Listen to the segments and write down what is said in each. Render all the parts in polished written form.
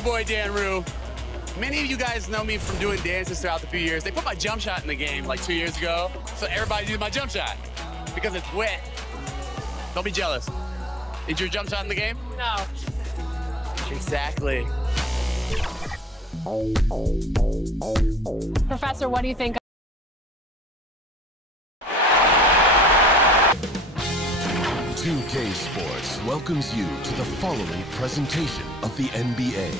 your boy Dan Rue. Many of you guys know me from doing dances throughout the few years. They put my jump shot in the game like 2 years ago, so everybody uses my jump shot because it's wet. Don't be jealous. Is your jump shot in the game? No. Exactly. Professor, what do you think? 2K Sports welcomes you to the following presentation of the NBA.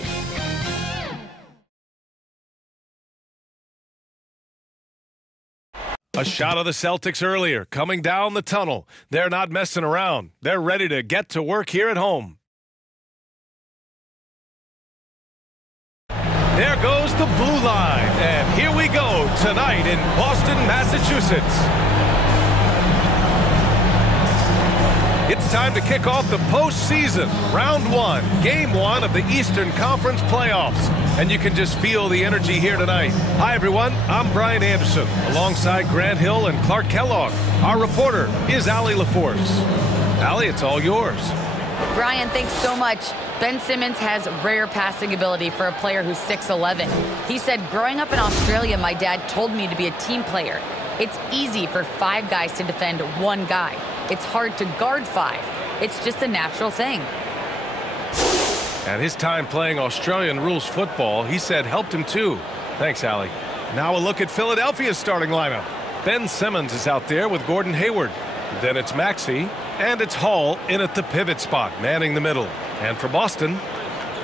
A shot of the Celtics earlier, coming down the tunnel. They're not messing around. They're ready to get to work here at home. There goes the blue line, and here we go tonight in Boston, Massachusetts. It's time to kick off the postseason, round one, game one of the Eastern Conference playoffs. And you can just feel the energy here tonight. Hi, everyone. I'm Brian Anderson, alongside Grant Hill and Clark Kellogg. Our reporter is Allie LaForce. Allie, it's all yours. Brian, thanks so much. Ben Simmons has rare passing ability for a player who's 6'11". He said, growing up in Australia, my dad told me to be a team player. It's easy for 5 guys to defend 1 guy. It's hard to guard 5. It's just a natural thing. And his time playing Australian rules football, he said, helped him too. Thanks, Allie. Now a look at Philadelphia's starting lineup. Ben Simmons is out there with Gordon Hayward. Then it's Maxey, and it's Hall in at the pivot spot, manning the middle. And for Boston,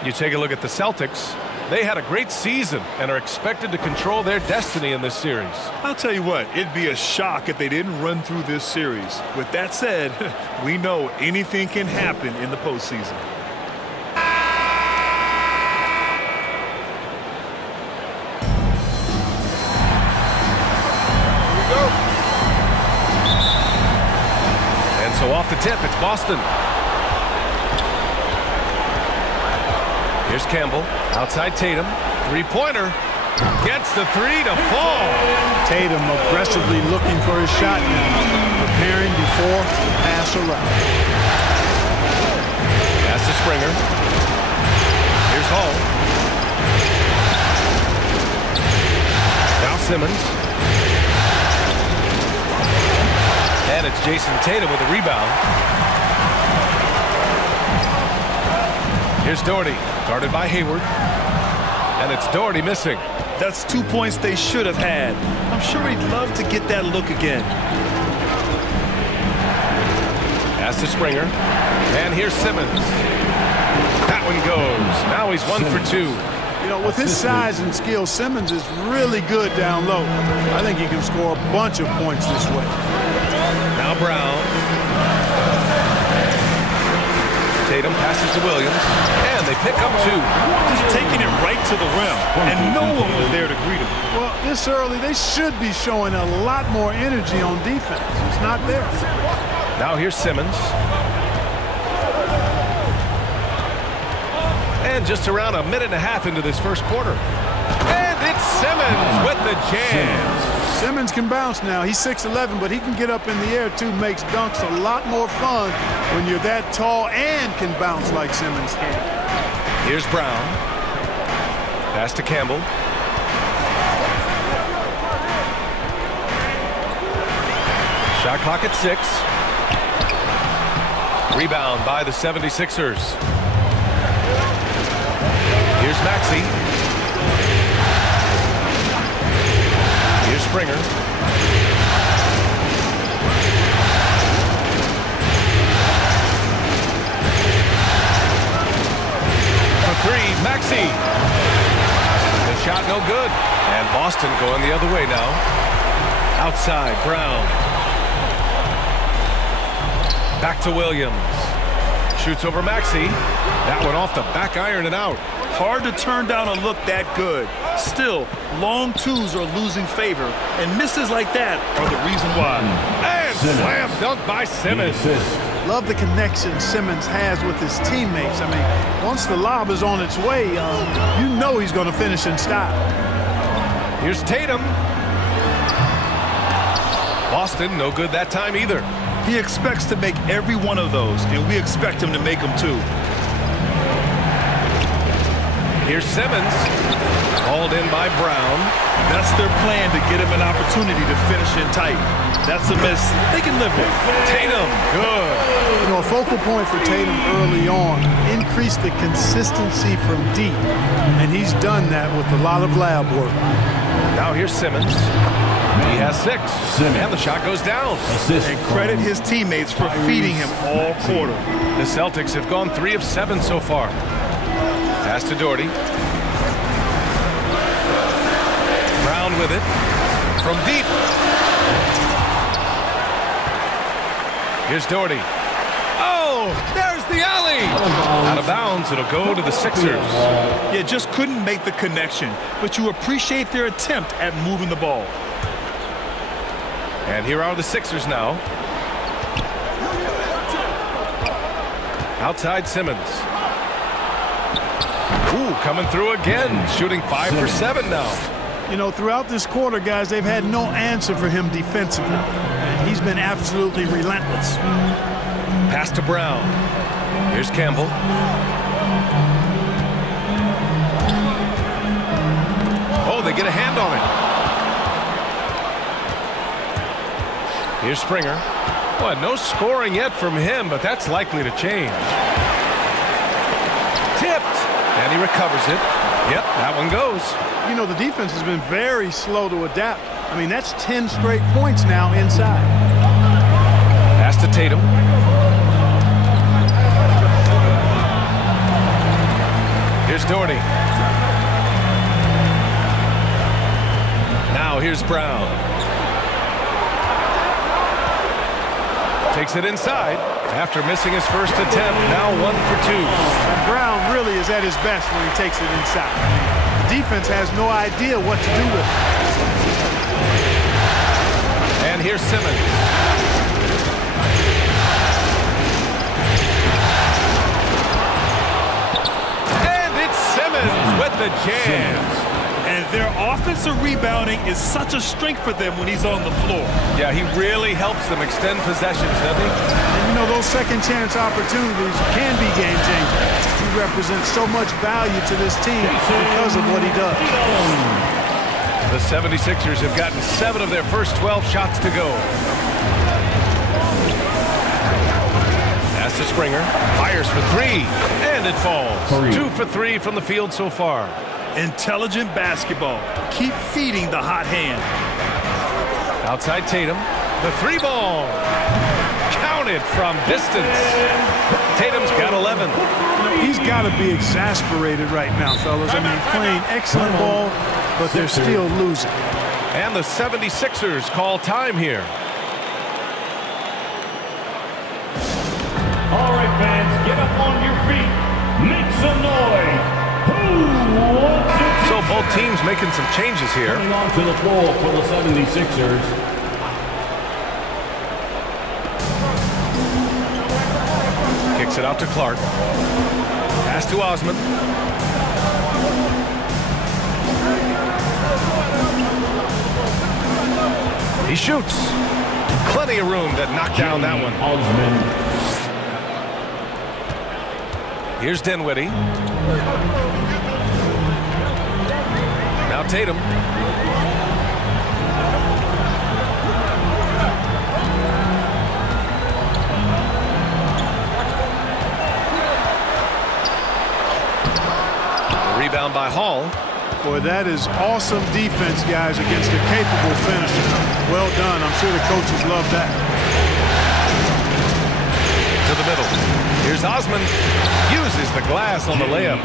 you take a look at the Celtics. They had a great season and are expected to control their destiny in this series. I'll tell you what, it'd be a shock if they didn't run through this series. With that said, we know anything can happen in the postseason. Here we go. And so off the tip, it's Boston. Here's Campbell, outside Tatum, 3-pointer, gets the 3 to fall. Tatum aggressively looking for his shot now, preparing before the pass around. Pass to Springer. Here's Hall. Now Simmons. And it's Jason Tatum with a rebound. Here's Doherty, guarded by Hayward. And it's Doherty missing. That's 2 points they should have had. I'm sure he'd love to get that look again. Pass to Springer. And here's Simmons. That one goes. Now he's 1 for 2. You know, with his size and skill, Simmons is really good down low. I think he can score a bunch of points this way. Now Brown. Tatum passes to Williams, and they pick up 2. Just taking it right to the rim, and no one was there to greet him. Well, this early, they should be showing a lot more energy on defense. It's not there. Now here's Simmons. And just around 1.5 minutes into this first quarter. And it's Simmons with the jam. Simmons can bounce now. He's 6'11", but he can get up in the air too. Makes dunks a lot more fun when you're that tall and can bounce like Simmons can. Here's Brown. Pass to Campbell. Shot clock at 6. Rebound by the 76ers. Here's Maxey. Here's Springer. For 3, Maxey. The shot no good. And Boston going the other way now. Outside, Brown. Back to Williams. Shoots over Maxey. That one off the back iron and out. Hard to turn down a look that good. Still, long twos are losing favor, and misses like that are the reason why. And slam dunk by Simmons. Love the connection Simmons has with his teammates. I mean, once the lob is on its way, you know he's going to finish in style. Here's Tatum. Boston, no good that time either. He expects to make every one of those, and we expect him to make them too. Here's Simmons. Hauled in by Brown. That's their plan, to get him an opportunity to finish in tight. That's a miss they can live with. Tatum, good. You know, a focal point for Tatum early on, increase the consistency from deep. And he's done that with a lot of lab work. Now here's Simmons. He has 6. And the shot goes down. And credit his teammates for feeding him all quarter. The Celtics have gone 3 of 7 so far. Pass to Doherty. Brown with it. From deep. Here's Doherty. Oh, there's the alley. Out of bounds, it'll go to the Sixers. Yeah, just couldn't make the connection, but you appreciate their attempt at moving the ball. And here are the Sixers now. Outside Simmons. Ooh, coming through again. Shooting 5 for 7 now. You know, throughout this quarter, guys, they've had no answer for him defensively. And he's been absolutely relentless. Pass to Brown. Here's Campbell. Oh, they get a hand on it. Here's Springer. Well, no scoring yet from him, but that's likely to change. Tipped. And he recovers it. Yep, that one goes. You know, the defense has been very slow to adapt. I mean, that's 10 straight points now inside. Pass to Tatum. Here's Doherty. Now here's Brown. Takes it inside after missing his first attempt. Now 1 for 2. Brown really is at his best when he takes it inside. The defense has no idea what to do with it. And here's Simmons. And it's Simmons with the jam. And their offensive rebounding is such a strength for them when he's on the floor. Yeah, he really helps them extend possessions, doesn't he? And you know, those second chance opportunities can be game changers. He represents so much value to this team because of what he does. The 76ers have gotten 7 of their first 12 shots to go. Pass to Springer. Fires for 3. And it falls. 2 for 3 from the field so far. Intelligent basketball. Keep feeding the hot hand. Outside Tatum. The 3 ball. Counted from distance. Tatum's got 11. He's got to be exasperated right now, fellas. I mean, playing excellent ball, but they're still losing. And the 76ers call time here. All right, fans, get up on your feet. Make some noise. So both teams making some changes here. Coming onto the floor for the 76ers. Kicks it out to Clark. Pass to Osman. He shoots. Plenty of room to knock down that one. Osman. Here's Dinwiddie. Now Tatum. The rebound by Hall. Boy, that is awesome defense, guys, against a capable finisher. Well done. I'm sure the coaches love that. To the middle. Here's Osman. Uses the glass on the layup.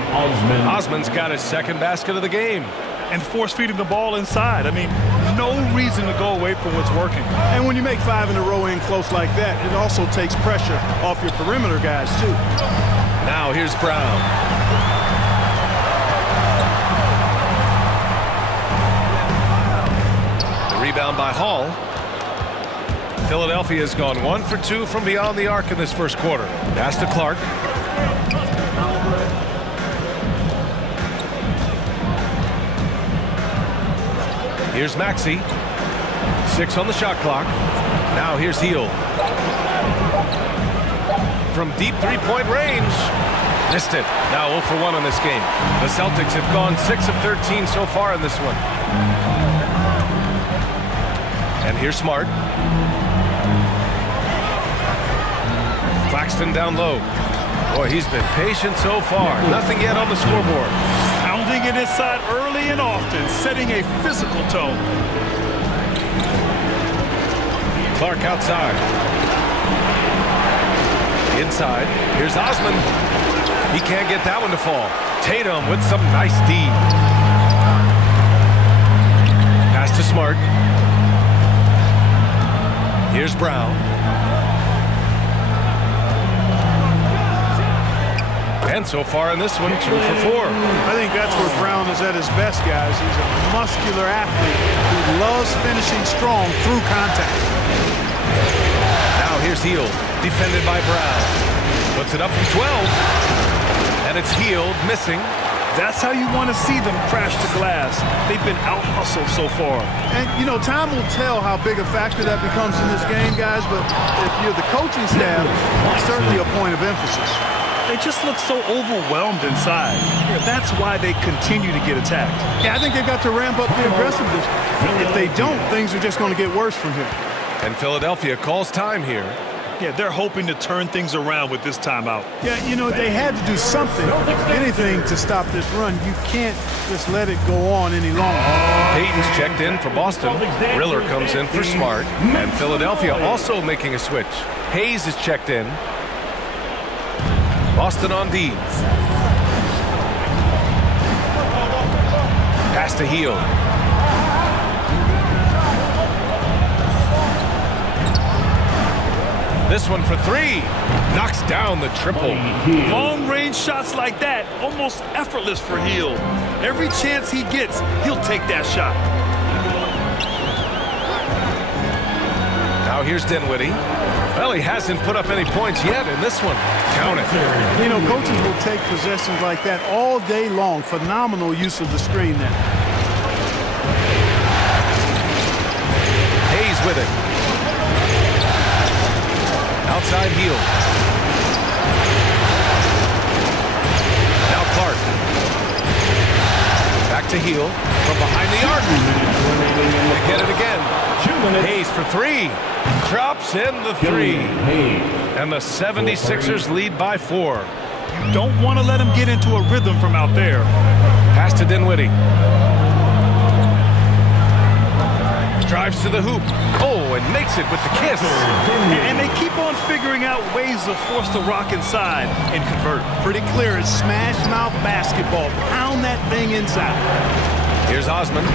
Osman's got his second basket of the game. And force feeding the ball inside. I mean, no reason to go away from what's working. And when you make 5 in a row in close like that, it also takes pressure off your perimeter guys, too. Now here's Brown. The rebound by Hall. Philadelphia's gone 1 for 2 from beyond the arc in this first quarter. Pass to Clark. Here's Maxey. 6 on the shot clock. Now here's Heel. From deep 3-point range. Missed it. Now 0 for 1 in this game. The Celtics have gone 6 of 13 so far in this one. And here's Smart. Claxton down low. Boy, he's been patient so far. Nothing yet on the scoreboard. Pounding it inside early and often, setting a physical tone. Clark outside. Inside. Here's Osman. He can't get that one to fall. Tatum with some nice D. Pass to Smart. Here's Brown. And so far in this one, 2 for 4. I think that's where Brown is at his best, guys. He's a muscular athlete who loves finishing strong through contact. Now here's Hield, defended by Brown. Puts it up from 12. And it's Hield missing. That's how you want to see them crash the glass. They've been out-hustled so far. And, you know, time will tell how big a factor that becomes in this game, guys, but if you're the coaching staff, it's certainly a point of emphasis. They just look so overwhelmed inside. Yeah, that's why they continue to get attacked. Yeah, I think they've got to ramp up the aggressiveness. If they don't, things are just going to get worse from here. And Philadelphia calls time here. Yeah, they're hoping to turn things around with this timeout. Yeah, you know, they had to do something, anything to stop this run. You can't just let it go on any longer. Payton's checked in for Boston. Riller comes in for Smart. And Philadelphia also making a switch. Hayes is checked in. Boston on D. Pass to Hield. This one for 3. Knocks down the triple. Long-range shots like that, almost effortless for Hield. Every chance he gets, he'll take that shot. Now here's Dinwiddie. Well, he hasn't put up any points yet in this one. Count it. You know, coaches will take possessions like that all day long. Phenomenal use of the screen there. Hayes with it. Outside Hield. Now Clark. Back to Hield from behind the arc. They get it again. Hayes for 3. Drops in the 3. And the 76ers lead by 4. You don't want to let him get into a rhythm from out there. Pass to Dinwiddie. Drives to the hoop. Oh, and makes it with the kiss. And they keep on figuring out ways to force the rock inside and convert. Pretty clear. It's smash mouth basketball. Pound that thing inside. Here's Osman.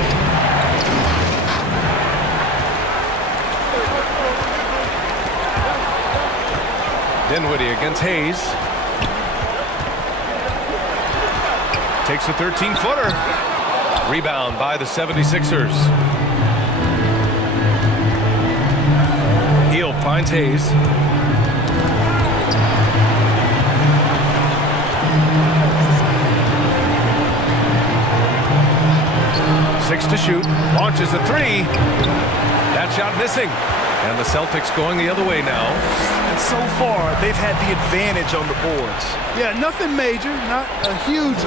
Dinwiddie against Hayes. Takes a 13-footer. Rebound by the 76ers. Hield finds Hayes. Six to shoot. Launches a 3. That shot missing. And the Celtics going the other way now. And so far, they've had the advantage on the boards. Yeah, nothing major, not a huge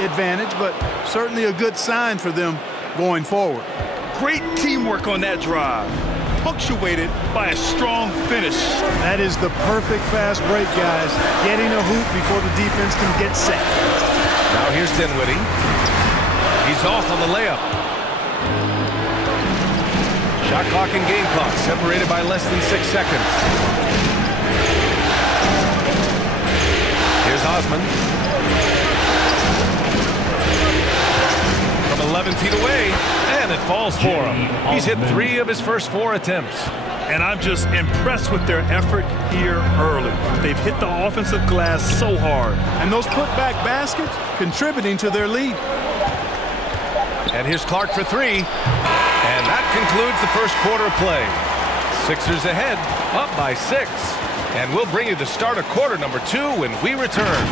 advantage, but certainly a good sign for them going forward. Great teamwork on that drive, punctuated by a strong finish. That is the perfect fast break, guys. Getting a hoop before the defense can get set. Now here's Dinwiddie. He's off on the layup. Shot clock and game clock separated by less than 6 seconds. Here's Osman. From 11 feet away, and it falls for him. He's hit 3 of his first 4 attempts. And I'm just impressed with their effort here early. They've hit the offensive glass so hard. And those putback baskets contributing to their lead. And here's Clark for 3. And that concludes the first quarter of play. Sixers ahead, up by 6. And we'll bring you the start of quarter number 2 when we return.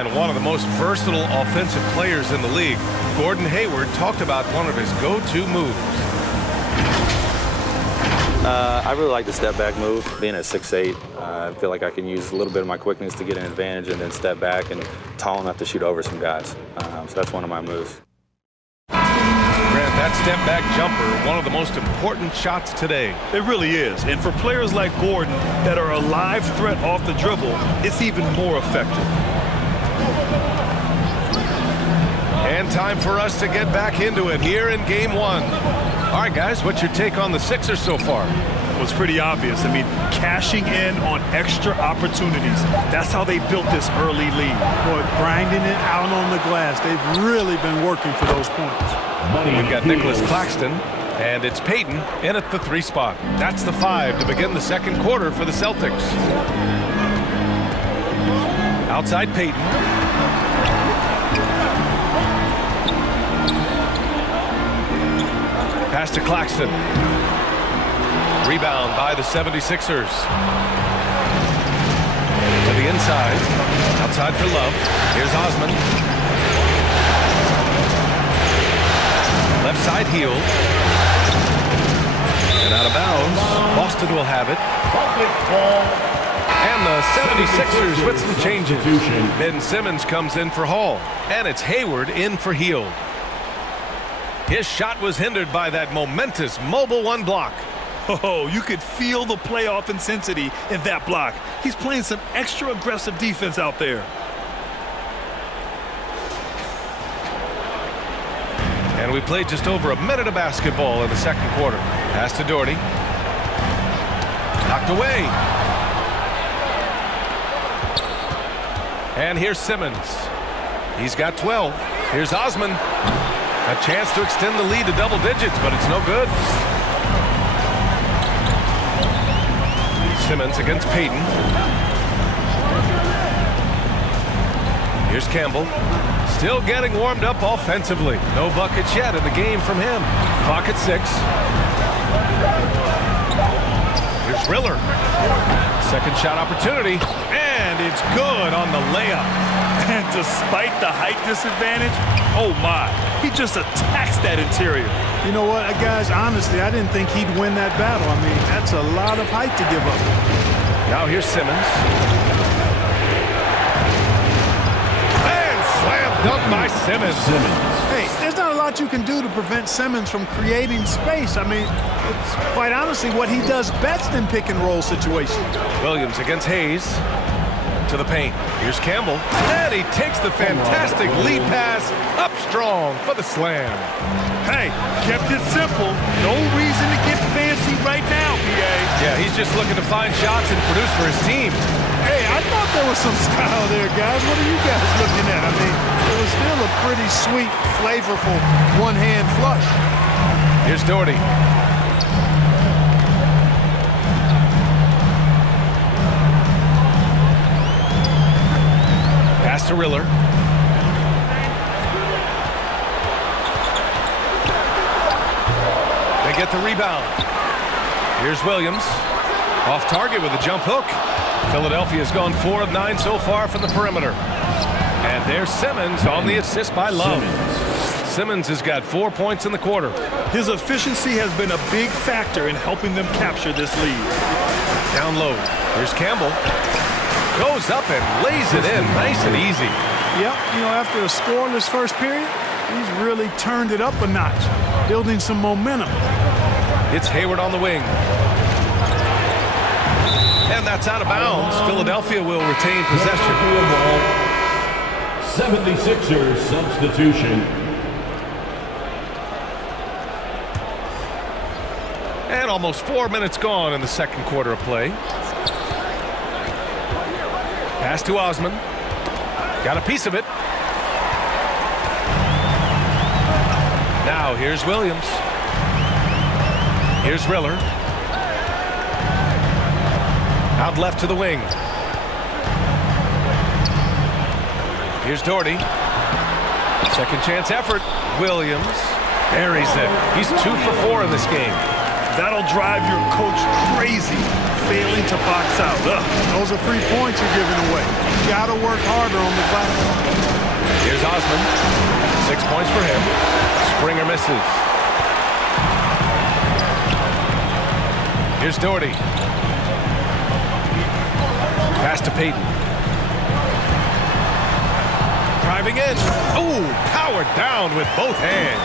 And one of the most versatile offensive players in the league, Gordon Hayward, talked about one of his go-to moves. I really like the step back move. Being at 6'8", I feel like I can use a little bit of my quickness to get an advantage and then step back and tall enough to shoot over some guys. So that's one of my moves. Grant, that step back jumper, one of the most important shots today. It really is. And for players like Gordon that are a live threat off the dribble, it's even more effective. And time for us to get back into it here in Game 1. All right, guys, what's your take on the Sixers so far? Well, it's pretty obvious. I mean, cashing in on extra opportunities. That's how they built this early lead. Boy, grinding it out on the glass. They've really been working for those points. We've got Nicholas Claxton, and it's Payton in at the 3 spot. That's the 5 to begin the second quarter for the Celtics. Outside Payton. Pass to Claxton. Rebound by the 76ers. To the inside. Outside for Love. Here's Osman. Left side heel. And out of bounds. Boston will have it. And the 76ers with some changes. Ben Simmons comes in for Hall. And it's Hayward in for Hield. His shot was hindered by that momentous mobile 1 block. Oh, you could feel the playoff intensity in that block. He's playing some extra aggressive defense out there. And we played just over a minute of basketball in the second quarter. Pass to Doherty. Knocked away. And here's Simmons. He's got 12. Here's Osman. A chance to extend the lead to double digits, but it's no good. Simmons against Payton. Here's Campbell. Still getting warmed up offensively. No buckets yet in the game from him. Clock at 6. Here's Riller. Second shot opportunity. And it's good on the layup. And despite the height disadvantage, oh my, he just attacks that interior. You know what, guys, honestly, I didn't think he'd win that battle. I mean, that's a lot of height to give up. Now here's Simmons. And slam dunk by Simmons. Hey, there's not a lot you can do to prevent Simmons from creating space. I mean, it's quite honestly what he does best in pick and roll situations. Williams against Hayes. To the paint. Here's Campbell. And he takes the fantastic lead pass up strong for the slam. Hey, kept it simple. No reason to get fancy right now, PA. Yeah, he's just looking to find shots and produce for his team. Hey, I thought there was some style there, guys. What are you guys looking at? I mean, it was still a pretty sweet, flavorful one-hand flush. Here's Doherty. Pass to Riller. They get the rebound. Here's Williams. Off target with a jump hook. Philadelphia's gone 4 of 9 so far from the perimeter. And there's Simmons on the assist by Love. Simmons has got 4 points in the quarter. His efficiency has been a big factor in helping them capture this lead. Down low. Here's Campbell. Goes up and lays it in nice and easy. Yep, you know, after a scoreless first period, he's really turned it up a notch, building some momentum. It's Hayward on the wing. And that's out of bounds. Philadelphia will retain possession. 76ers substitution. And almost 4 minutes gone in the second quarter of play. Pass to Osman. Got a piece of it. Now here's Williams. Here's Riller. Out left to the wing. Here's Doherty. Second chance effort. Williams buries it. He's 2 for 4 in this game. That'll drive your coach crazy, failing to box out. Ugh. Those are 3 points you're giving away. You got to work harder on the platform. Here's Osman. 6 points for him. Springer misses. Here's Doherty. Pass to Payton. Driving in. Oh, powered down with both hands.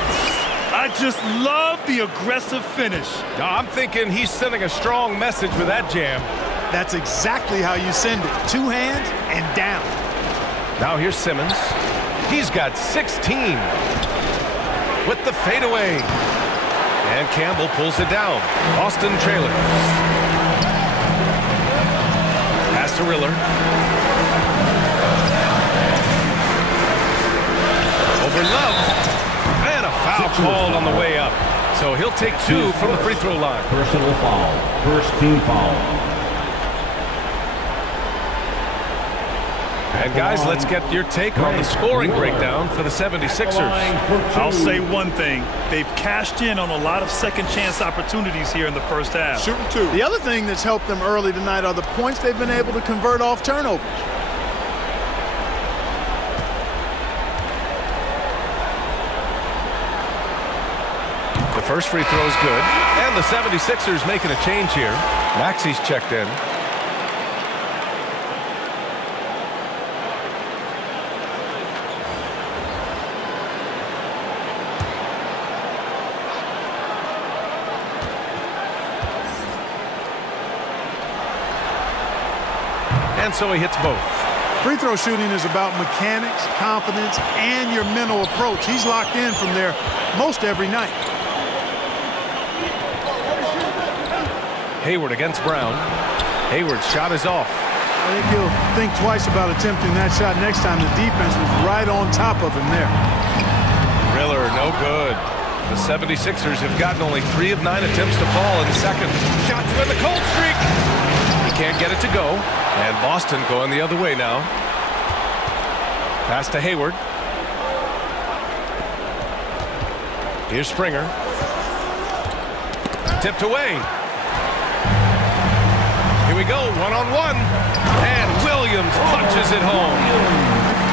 I just love the aggressive finish. I'm thinking he's sending a strong message with that jam. That's exactly how you send it. 2 hands and down. Now here's Simmons. He's got 16 with the fadeaway. And Campbell pulls it down. Boston trailers. Pass to Riller. Over Love. And a foul called on the way up. So he'll take 2 from the free throw line. Personal foul. First team foul. And guys, let's get your take on the scoring breakdown for the 76ers. I'll say one thing. They've cashed in on a lot of second chance opportunities here in the first half. Shooting 2. The other thing that's helped them early tonight are the points they've been able to convert off turnovers. The first free throw is good. And the 76ers making a change here. Maxi's checked in. And so he hits both. Free throw shooting is about mechanics, confidence, and your mental approach. He's locked in from there most every night. Hayward against Brown. Hayward's shot is off. I think he'll think twice about attempting that shot next time. The defense was right on top of him there. Riller, no good. The 76ers have gotten only 3 of 9 attempts to fall in the second. Shot to end the cold streak. He can't get it to go. And Boston going the other way now. Pass to Hayward. Here's Springer. Tipped away. Here we go, one-on-one. And Williams punches it home.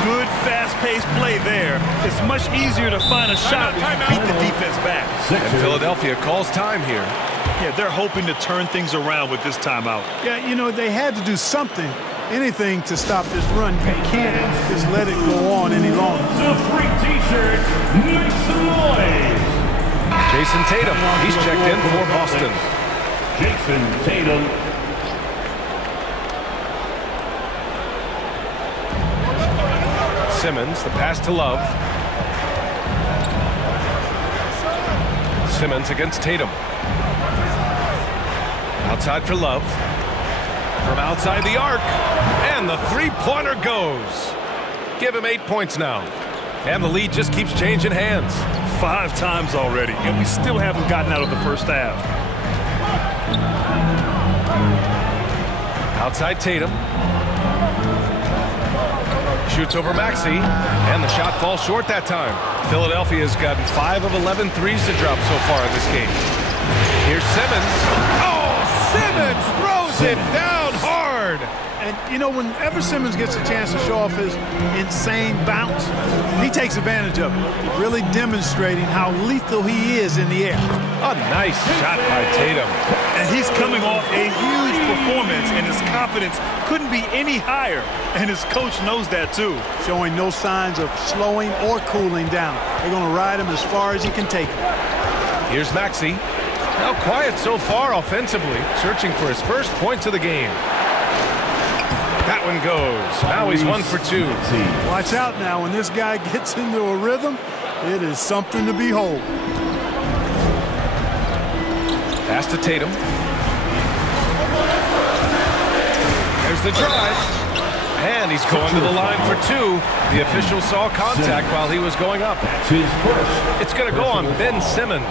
Good fast-paced play there. It's much easier to find a shot when you beat the defense back. And Philadelphia calls time here. Yeah, they're hoping to turn things around with this timeout. Yeah, you know, they had to do something, anything to stop this run. You can't just let it go on any longer. The free T-shirt makes some noise. Jason Tatum, he's checked in for Boston. Jason Tatum. Simmons, the pass to Love. Simmons against Tatum. Outside for Love. From outside the arc. And the three-pointer goes. Give him 8 points now. And the lead just keeps changing hands. 5 times already, and we still haven't gotten out of the first half. Outside Tatum. Shoots over Maxey, and the shot falls short that time. Philadelphia's gotten 5 of 11 threes to drop so far in this game. Here's Simmons. Oh, Simmons throws it down hard. And, you know, whenever Simmons gets a chance to show off his insane bounce, he takes advantage of it, really demonstrating how lethal he is in the air. A nice shot by Tatum. And he's coming off a huge performance, and his confidence couldn't be any higher. And his coach knows that, too. Showing no signs of slowing or cooling down. They're going to ride him as far as he can take him. Here's Maxey. Now quiet so far offensively, searching for his first points of the game. That one goes. Now he's 1 for 2. Watch out now. When this guy gets into a rhythm, it is something to behold. Pass to Tatum. There's the drive. And he's going to the line for 2. The official saw contact while he was going up. It's going to go on Ben Simmons.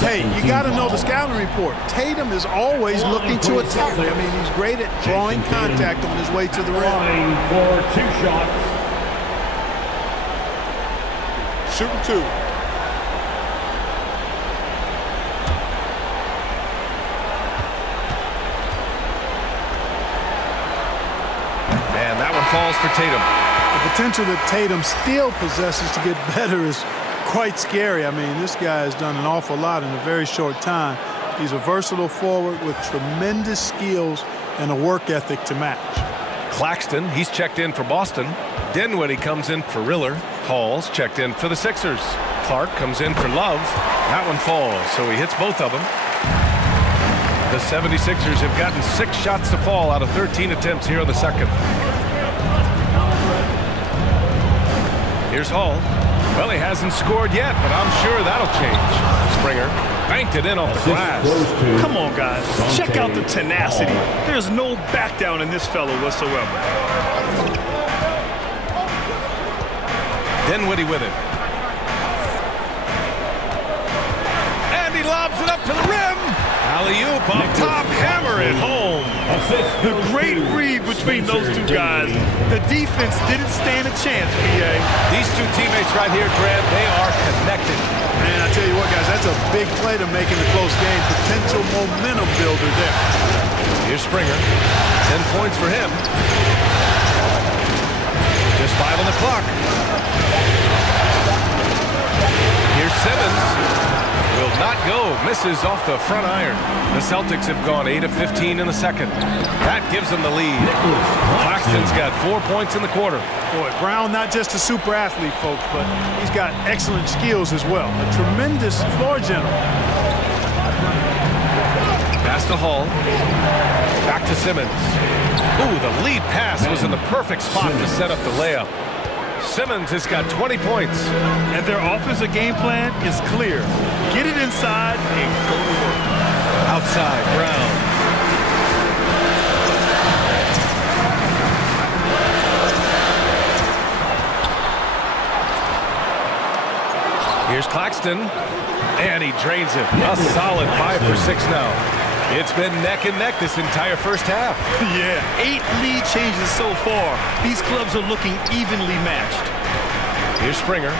Hey, you got to know the scouting report. Tatum is always looking to attack. I mean, he's great at drawing contact on his way to the rim. For 2 shots. Shooting 2. falls for Tatum. The potential that Tatum still possesses to get better is quite scary. I mean, this guy has done an awful lot in a very short time. He's a versatile forward with tremendous skills and a work ethic to match. Claxton, he's checked in for Boston. Dinwiddie comes in for Riller. Hall's checked in for the Sixers. Clark comes in for Love. That one falls, so he hits both of them. The 76ers have gotten 6 shots to fall out of 13 attempts here in the second. Here's Hall. Well, he hasn't scored yet, but I'm sure that'll change. Springer banked it in off the glass. Come on, guys. Check out the tenacity. There's no back down in this fellow whatsoever. Dinwiddie with it. And he lobs it up to the rim. Alley-oop up top, hammer it home. The great read between those two guys. The defense didn't stand a chance, B.A. These two teammates right here, Grant, they are connected. Man, I tell you what, guys, that's a big play to make in a close game. Potential momentum builder there. Here's Springer. 10 points for him. Just 5 on the clock. Here's Simmons. Will not go. Misses off the front iron. The Celtics have gone 8 of 15 in the second. That gives them the lead. Claxton's got 4 points in the quarter. Boy, Brown not just a super athlete, folks, but he's got excellent skills as well. A tremendous floor general. Pass to Hall. Back to Simmons. Ooh, the lead pass was in the perfect spot to set up the layup. Simmons has got 20 points. And their offensive game plan is clear. Get it inside and go to work. Outside, Brown. Here's Claxton. And he drains it. A solid 5 for 6 now. It's been neck and neck this entire first half. Yeah, 8 lead changes so far. These clubs are looking evenly matched. Here's Springer.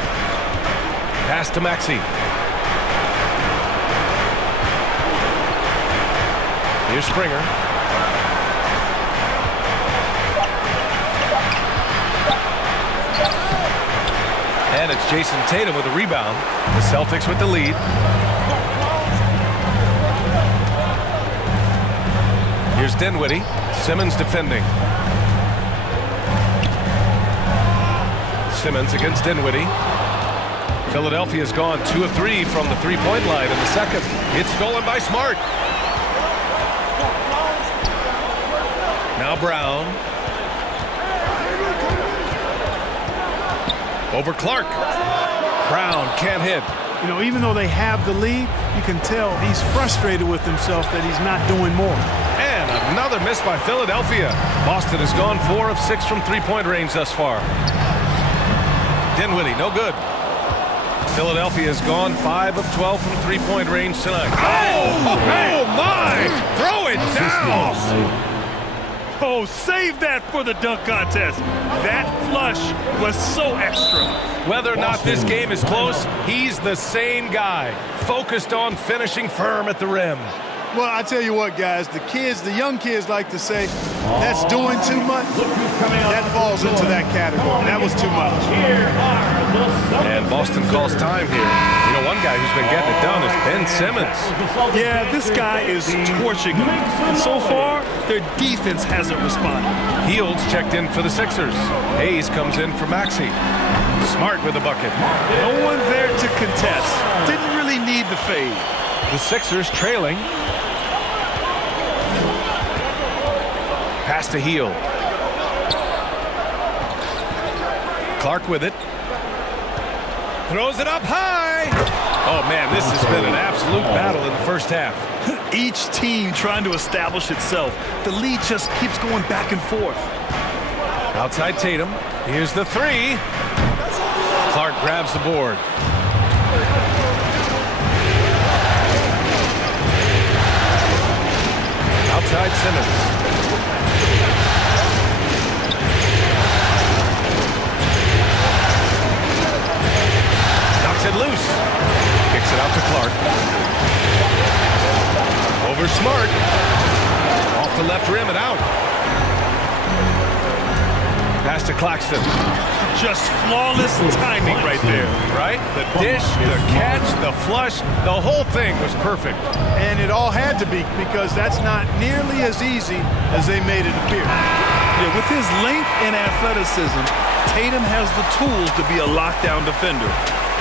Pass to Maxey. Here's Springer. And it's Jason Tatum with a rebound. The Celtics with the lead. Here's Dinwiddie. Simmons defending. Simmons against Dinwiddie. Philadelphia's gone 2 of 3 from the three-point line in the second. It's stolen by Smart. Now Brown. Over Clark. Brown can't hit. You know, even though they have the lead, you can tell he's frustrated with himself that he's not doing more. And another miss by Philadelphia. Boston has gone 4 of 6 from three-point range thus far. Dinwiddie, no good. Philadelphia has gone 5 of 12 from three-point range tonight. Oh my! Throw it down! Oh, save that for the dunk contest. That flush was so extra. Whether or not this game is close, he's the same guy, focused on finishing firm at the rim. Well, I tell you what, guys, the young kids like to say, that's doing too much. That falls into that category. That was too much. And Boston calls time here. You know, one guy who's been getting it done is Ben Simmons. Yeah, this guy is torching them. And so far, their defense hasn't responded. Hields checked in for the Sixers. Hayes comes in for Maxey. Smart with a bucket. No one there to contest. Didn't really need the fade. The Sixers trailing. Pass to Hield. Clark with it. Throws it up high. Oh, man, this has been an absolute battle in the first half. Each team trying to establish itself. The lead just keeps going back and forth. Outside Tatum. Here's the three. Clark grabs the board. Outside Simmons. Knocks it loose. Kicks it out to Clark. Over Smart. Off the left rim and out. Pass to Claxton. Just flawless timing right there. Right? The dish, the catch, the flush, the whole thing was perfect. And it all had to be, because that's not nearly as easy as they made it appear. Yeah, with his length and athleticism, Tatum has the tools to be a lockdown defender.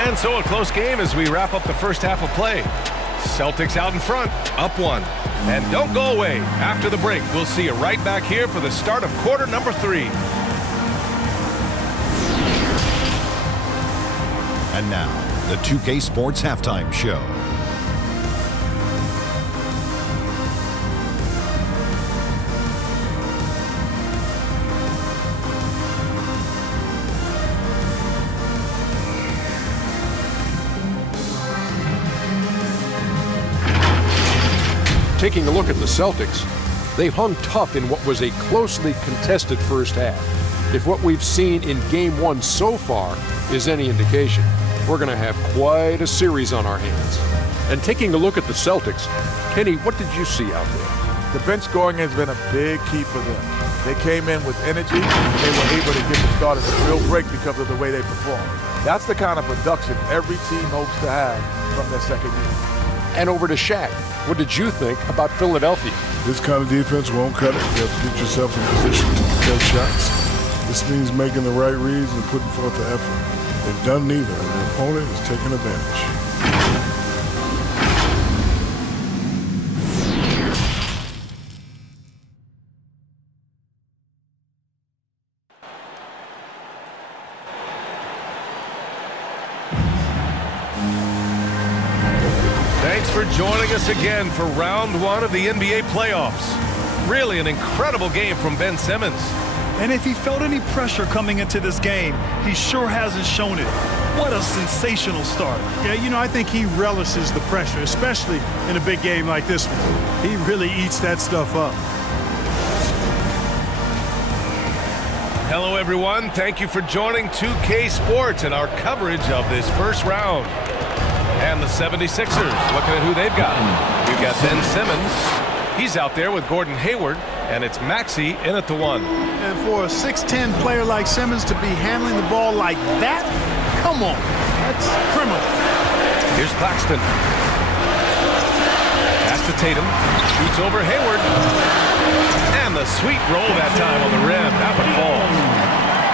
And so a close game as we wrap up the first half of play. Celtics out in front, up 1. And don't go away. After the break, we'll see you right back here for the start of quarter number 3. And now, the 2K Sports Halftime Show. Taking a look at the Celtics, they've hung tough in what was a closely contested first half. If what we've seen in Game 1 so far is any indication, we're going to have quite a series on our hands. And taking a look at the Celtics, Kenny, what did you see out there? The bench scoring has been a big key for them. They came in with energy, and they were able to get the starters a real break because of the way they performed. That's the kind of production every team hopes to have from their second year. And over to Shaq. What did you think about Philadelphia? This kind of defense won't cut it. You have to get yourself in position to take shots. This means making the right reads and putting forth the effort. They've done neither, and the opponent is taking advantage. Thanks for joining us again for round 1 of the NBA playoffs. Really an incredible game from Ben Simmons. And if he felt any pressure coming into this game, he sure hasn't shown it. What a sensational start. Yeah, you know, I think he relishes the pressure, especially in a big game like this one. He really eats that stuff up. Hello, everyone. Thank you for joining 2K Sports and our coverage of this first round. And the 76ers, looking at who they've got. We've got Ben Simmons. He's out there with Gordon Hayward, and it's Maxey in at the 1. And for a 6'10 player like Simmons to be handling the ball like that, come on, that's criminal. Here's Claxton. Pass to Tatum. Shoots over Hayward. And the sweet roll that time on the rim. That one falls.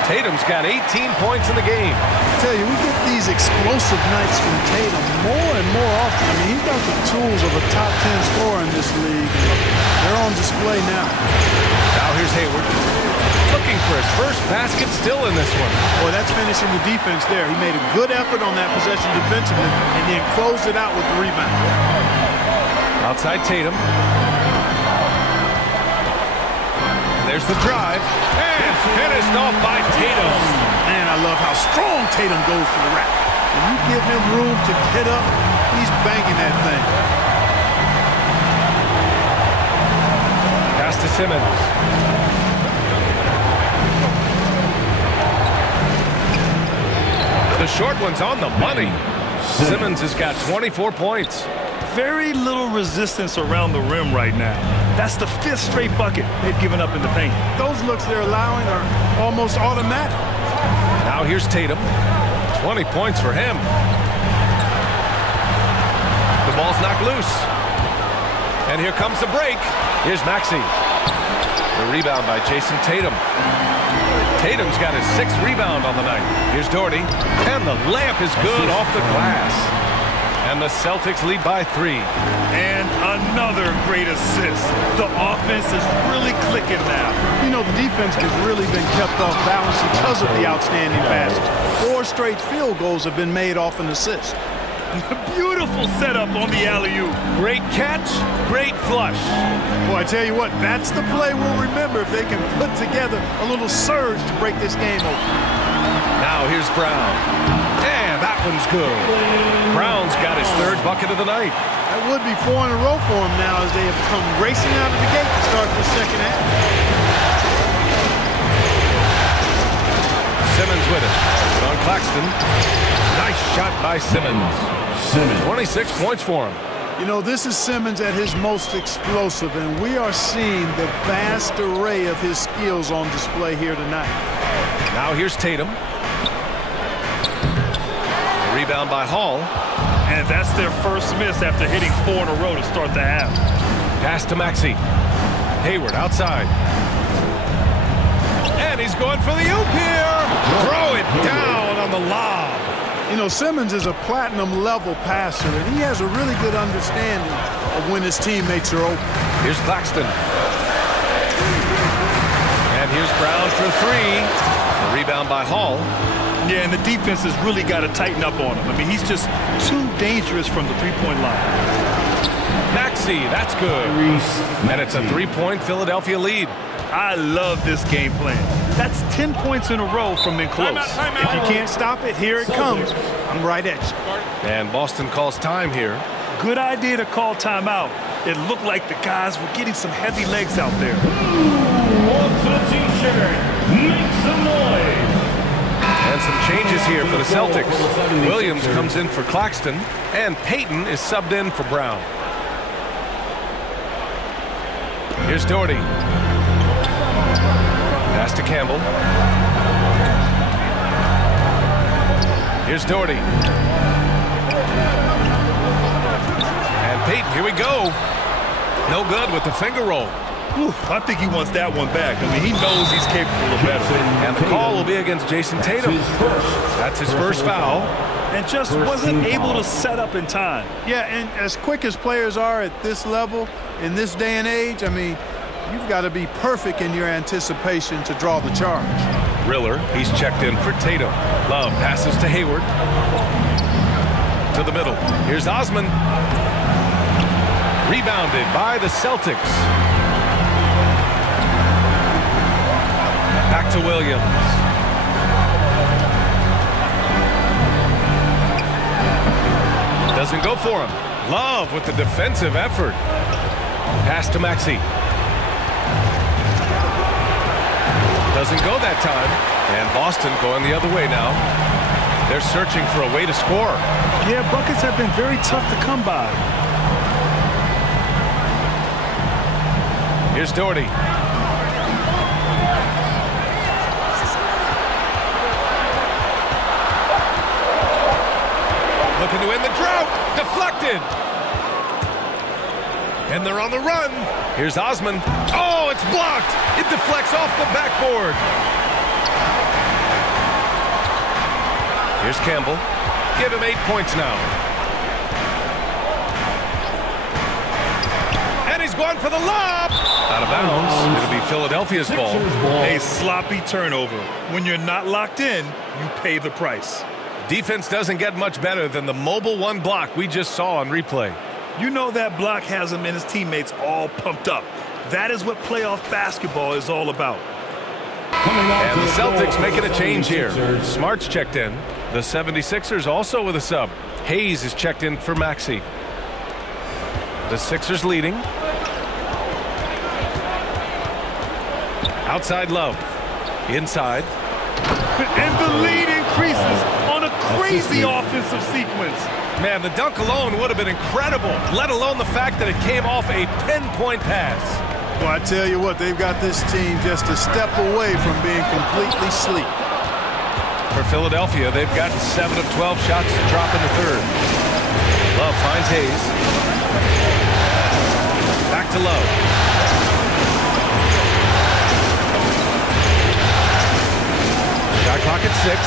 Tatum's got 18 points in the game. I tell you, we get these explosive nights from Tatum more and more often. I mean, he's got the tools of a top 10 scorer in this league. They're on display now. Now here's Hayward. Looking for his first basket still in this one. Boy, that's finishing the defense there. He made a good effort on that possession defensively and then closed it out with the rebound. Outside Tatum. And there's the drive. And finished off by Tatum. Man, I love how strong Tatum goes to the rack. When you give him room to get up, he's banging that thing. Pass to Simmons. The short one's on the money. Simmons has got 24 points. Very little resistance around the rim right now. That's the 5th straight bucket they've given up in the paint. Those looks they're allowing are almost automatic. Now here's Tatum. 20 points for him. The ball's knocked loose. And here comes the break. Here's Maxey. The rebound by Jason Tatum. Tatum's got his 6th rebound on the night. Here's Doherty. And the layup is good off the glass. And the Celtics lead by 3. And another great assist. The offense is really clicking now. You know, the defense has really been kept off balance because of the outstanding passes. 4 straight field goals have been made off an assist. Beautiful setup on the alley-oop. Great catch, great flush. Boy, I tell you what, that's the play we'll remember if they can put together a little surge to break this game open. Now here's Brown. And that one's good. Brown's got his 3rd bucket of the night. That would be 4 in a row for him now as they have come racing out of the gate to start the second half. Simmons with it. On Claxton. Nice shot by Simmons. 26 points for him. You know, this is Simmons at his most explosive, and we are seeing the vast array of his skills on display here tonight. Now here's Tatum. A rebound by Hall. And that's their first miss after hitting 4 in a row to start the half. Pass to Maxey. Hayward outside. And he's going for the oop here. Throw it down on the lob. You know, Simmons is a platinum-level passer, and he has a really good understanding of when his teammates are open. Here's Claxton. And here's Brown for 3. A rebound by Hall. Yeah, and the defense has really got to tighten up on him. I mean, he's just too dangerous from the three-point line. Maxey, that's good. And it's a 3-point Philadelphia lead. I love this game plan. That's 10 points in a row from in close. If you can't stop it, here it comes. I'm right at you. And Boston calls time here. Good idea to call timeout. It looked like the guys were getting some heavy legs out there. Wants a t-shirt? Make some noise. And some changes here for the Celtics. Williams comes in for Claxton, and Payton is subbed in for Brown. Here's Doherty. Pass to Campbell. Here's Doherty. And Payton, here we go. No good with the finger roll. Ooh, I think he wants that one back. I mean, he knows he's capable of better. And the call will be against Jason Tatum. That's his first foul. And just wasn't able to set up in time. Yeah, and as quick as players are at this level, in this day and age, I mean, you've got to be perfect in your anticipation to draw the charge. Riller, he's checked in for Tatum. Love passes to Hayward. To the middle. Here's Osman. Rebounded by the Celtics. Back to Williams. Doesn't go for him. Love with the defensive effort. Pass to Maxey. Doesn't go that time. And Boston going the other way now. They're searching for a way to score. Yeah, buckets have been very tough to come by. Here's Doherty. Looking to end the drought. Deflected. And they're on the run. Here's Osman. Oh, it's blocked. It deflects off the backboard. Here's Campbell. Give him 8 points now. And he's going for the lob. Out of bounds. It'll be Philadelphia's ball. A sloppy turnover. When you're not locked in, you pay the price. Defense doesn't get much better than the mobile one block we just saw on replay. You know that block has him and his teammates all pumped up. That is what playoff basketball is all about. And the Celtics making a change here. Smart's checked in. The 76ers also with a sub. Hayes is checked in for Maxey. The Sixers leading. Outside Love. Inside. And the lead increases on a crazy offensive sequence. Man, the dunk alone would have been incredible, let alone the fact that it came off a 10-point pass. Well, I tell you what, they've got this team just a step away from being completely asleep. For Philadelphia, they've gotten 7 of 12 shots to drop in the third. Love finds Hayes. Back to Love. Shot clock at 6.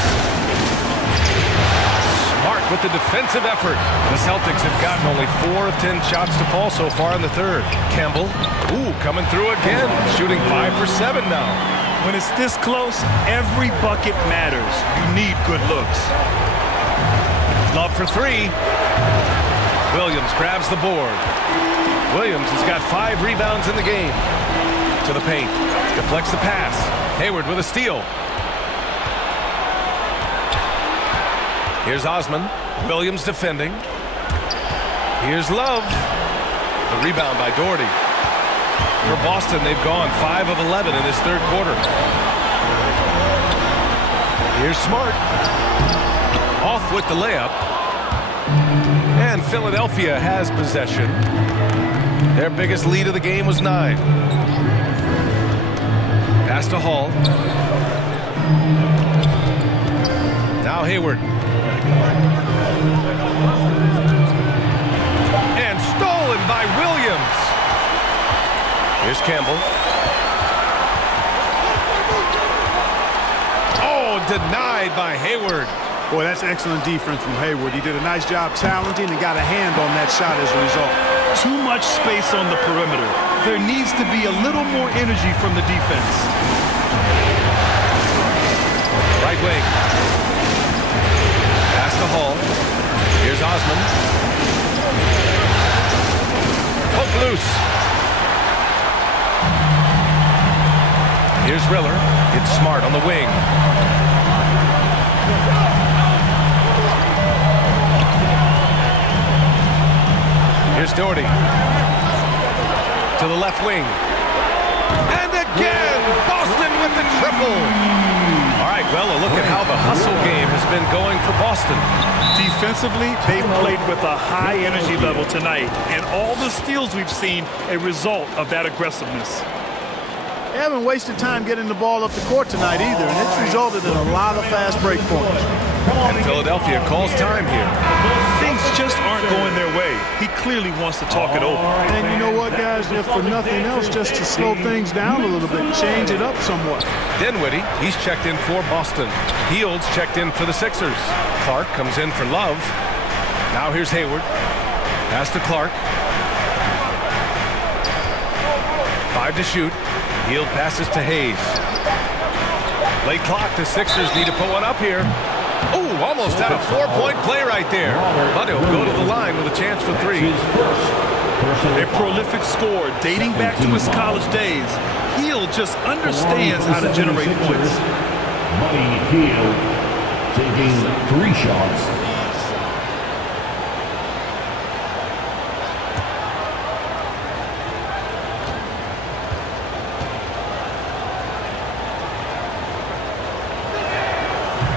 Smart with the defensive effort. The Celtics have gotten only 4 of 10 shots to fall so far in the third. Campbell, coming through again, shooting 5 for 7 now. When it's this close, every bucket matters. You need good looks. Love for 3. Williams grabs the board. Williams has got 5 rebounds in the game. To the paint. Deflects the pass. Hayward with a steal. Here's Osman. Williams defending. Here's Love. The rebound by Doherty. For Boston, they've gone 5 of 11 in this third quarter. Here's Smart. Off with the layup. And Philadelphia has possession. Their biggest lead of the game was 9. Pass to Hall. Now Hayward. And stolen by Williams. Here's Campbell. Oh, denied by Hayward. Boy, that's excellent defense from Hayward. He did a nice job challenging and got a hand on that shot as a result. Too much space on the perimeter. There needs to be a little more energy from the defense. Right wing. Pass to Hall. Here's Osman. Poke loose. Here's Riller. It's Smart on the wing. Here's Doherty. To the left wing. And again, Boston with the triple. All right, well, a look at how the hustle game has been going for Boston. Defensively, they've played with a high energy level tonight, and all the steals we've seen a result of that aggressiveness. They haven't wasted time getting the ball up the court tonight either, and it's resulted in a lot of fast break points. And Philadelphia calls time here. Things just aren't going their way. He clearly wants to talk it over. And you know what, guys? If for nothing else, just to slow things down a little bit, change it up somewhat. Dinwiddie, he's checked in for Boston. Fields checked in for the Sixers. Clark comes in for Love. Now here's Hayward. Pass to Clark. 5 to shoot. Hield passes to Hayes. Late clock. The Sixers need to put one up here. Oh, almost had a 4-point play right there. But he'll go to the line with a chance for 3. A prolific scorer dating back to his college days. Hield just understands how to generate points. Buddy Hield taking 3 shots.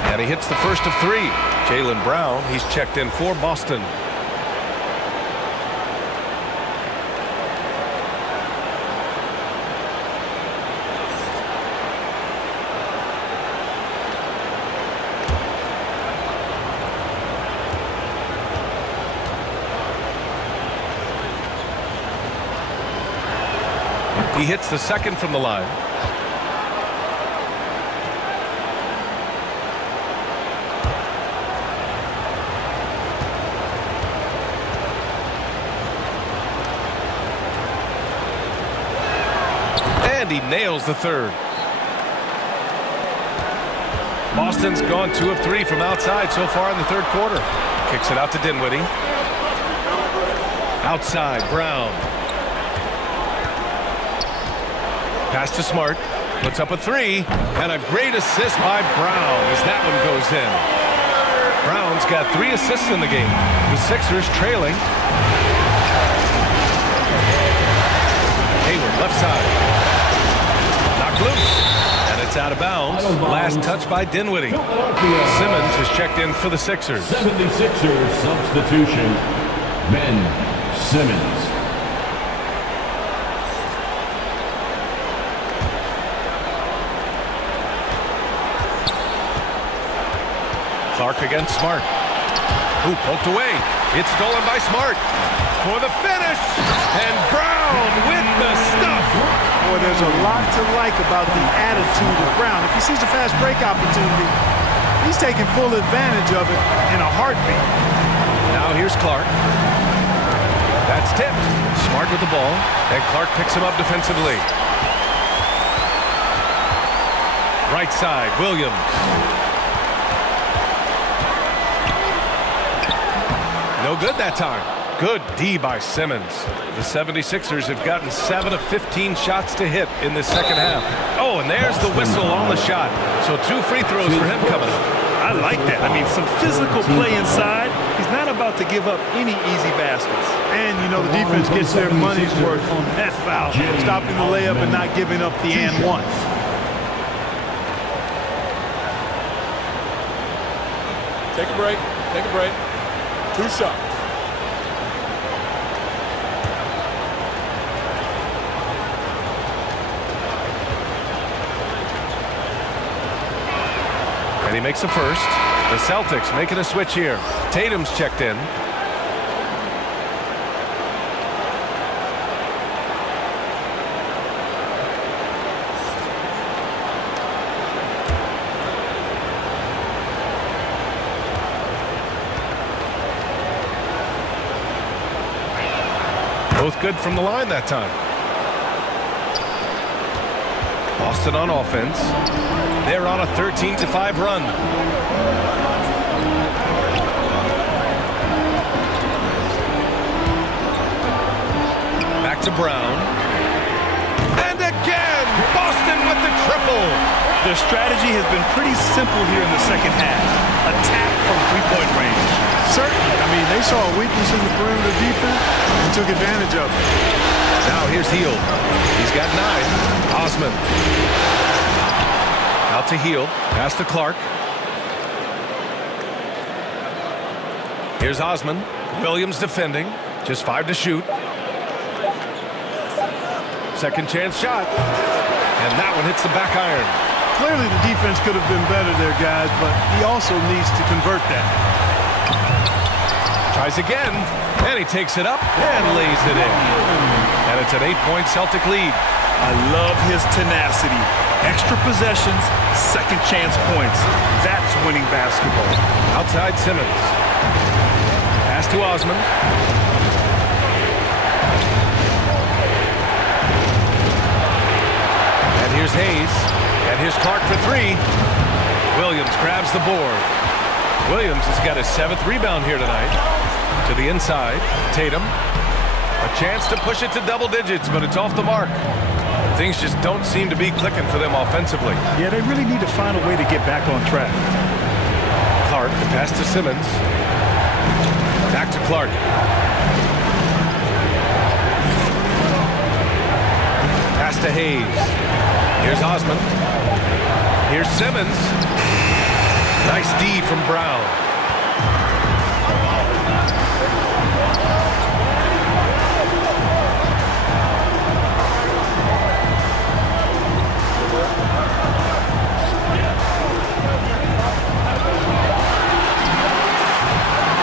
And he hits the first of 3. Jaylen Brown, he's checked in for Boston. He hits the second from the line. And he nails the third. Boston's gone 2 of 3 from outside so far in the third quarter. Kicks it out to Dinwiddie. Outside, Brown. Pass to Smart. Puts up a 3. And a great assist by Brown as that one goes in. Brown's got 3 assists in the game. The Sixers trailing. Hayward, left side. Knocked loose. And it's out of bounds. Last touch by Dinwiddie. Simmons has checked in for the Sixers. 76ers substitution. Ben Simmons. Clark against Smart. Who poked away. It's stolen by Smart. For the finish. And Brown with the stuff. Boy, there's a lot to like about the attitude of Brown. If he sees a fast break opportunity, he's taking full advantage of it in a heartbeat. Now here's Clark. That's tipped. Smart with the ball. And Clark picks him up defensively. Right side, Williams. No good that time. Good D by Simmons. The 76ers have gotten 7 of 15 shots to hit in this second half. Oh, and there's the whistle on the shot. So 2 free throws for him coming up. I like that. I mean, some physical play inside. He's not about to give up any easy baskets. And, you know, the defense gets their money's worth on that foul. Stopping the layup and not giving up the and one. Take a break. Take a break. 2 shots. he makes the first. The Celtics making a switch here. Tatum's checked in. Both good from the line that time. Boston on offense. They're on a 13-5 run. Back to Brown. And again, Boston with the triple. Their strategy has been pretty simple here in the second half. Attack from three-point range. Certainly. I mean, they saw a weakness in the perimeter defense and took advantage of it. Now here's Hield. He's got 9. Osman. Out to Hield. Pass to Clark. Here's Osman. Williams defending. Just 5 to shoot. Second chance shot. And that one hits the back iron. Clearly the defense could have been better there, guys, but he also needs to convert that. Tries again, and he takes it up and lays it in. And it's an 8-point Celtic lead. I love his tenacity. Extra possessions, second chance points. That's winning basketball. Outside Simmons. Pass to Osman. And here's Hayes. And here's Clark for 3. Williams grabs the board. Williams has got his 7th rebound here tonight. To the inside, Tatum. A chance to push it to double digits, but it's off the mark. Things just don't seem to be clicking for them offensively. Yeah, they really need to find a way to get back on track. Clark, the pass to Simmons. Back to Clark. Pass to Hayes. Here's Osman. Here's Simmons. Nice D from Brown.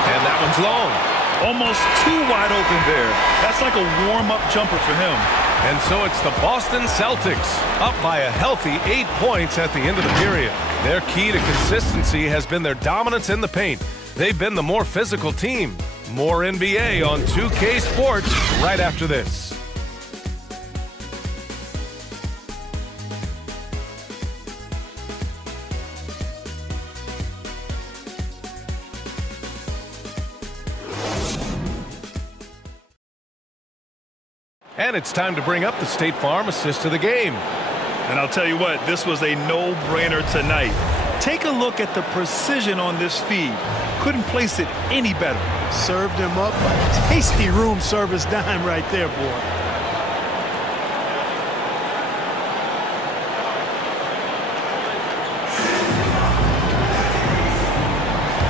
And that one's long. Almost too wide open there. That's like a warm-up jumper for him. And so it's the Boston Celtics up by a healthy 8 points at the end of the period. Their key to consistency has been their dominance in the paint. They've been the more physical team. More NBA on 2K Sports right after this. And it's time to bring up the State Farm assist of the game. And I'll tell you what, this was a no-brainer tonight. Take a look at the precision on this feed. Couldn't place it any better. Served him up a tasty room service dime right there, boy.